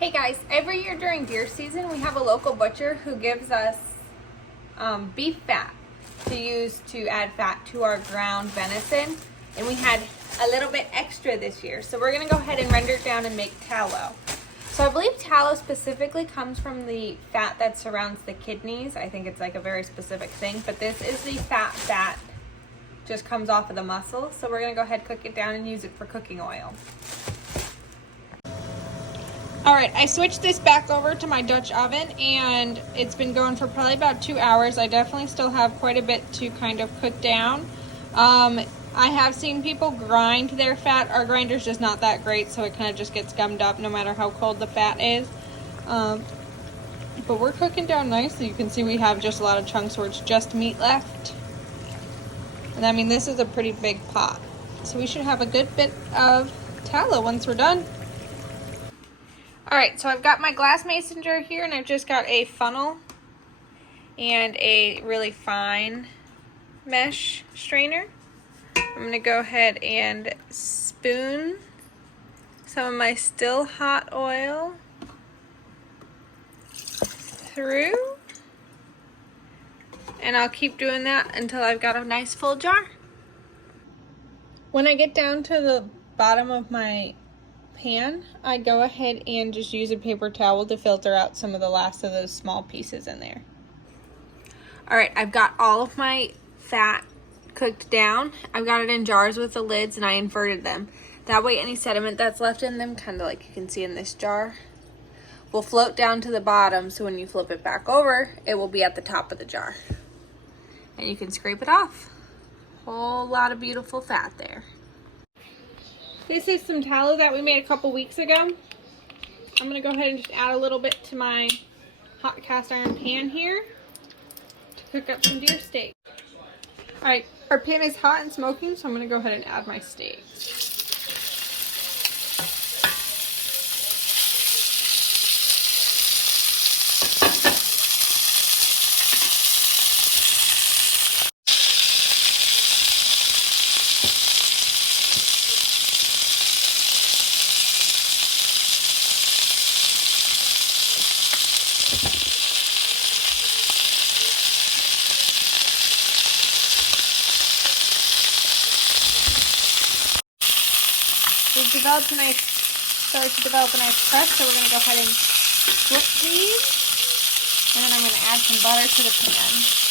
Hey guys, every year during deer season we have a local butcher who gives us beef fat to use to add fat to our ground venison, and we had a little bit extra this year, so we're going to go ahead and render it down and make tallow. So I believe tallow specifically comes from the fat that surrounds the kidneys. I think it's like a very specific thing, but this is the fat that just comes off of the muscle, so we're going to go ahead, cook it down, and use it for cooking oil. Alright, I switched this back over to my Dutch oven, and it's been going for probably about 2 hours. I definitely still have quite a bit to kind of cook down. I have seen people grind their fat. Our grinder's just not that great, so it kind of just gets gummed up no matter how cold the fat is. But we're cooking down nicely. You can see we have just a lot of chunks where it's just meat left. And I mean, this is a pretty big pot. So we should have a good bit of tallow once we're done. Alright, so I've got my glass mason jar here, and I've just got a funnel and a really fine mesh strainer. I'm going to go ahead and spoon some of my still hot oil through, and I'll keep doing that until I've got a nice full jar. When I get down to the bottom of my pan, I go ahead and just use a paper towel to filter out some of the last of those small pieces in there. Alright, I've got all of my fat cooked down. I've got it in jars with the lids, and I inverted them. That way any sediment that's left in them, kind of like you can see in this jar, will float down to the bottom, so when you flip it back over, it will be at the top of the jar. And you can scrape it off. Whole lot of beautiful fat there. This is some tallow that we made a couple weeks ago. I'm going to go ahead and just add a little bit to my hot cast iron pan here to cook up some deer steak. Alright, our pan is hot and smoking, so I'm going to go ahead and add my steak. We've started to develop a nice crust, so we're going to go ahead and flip these, and then I'm going to add some butter to the pan.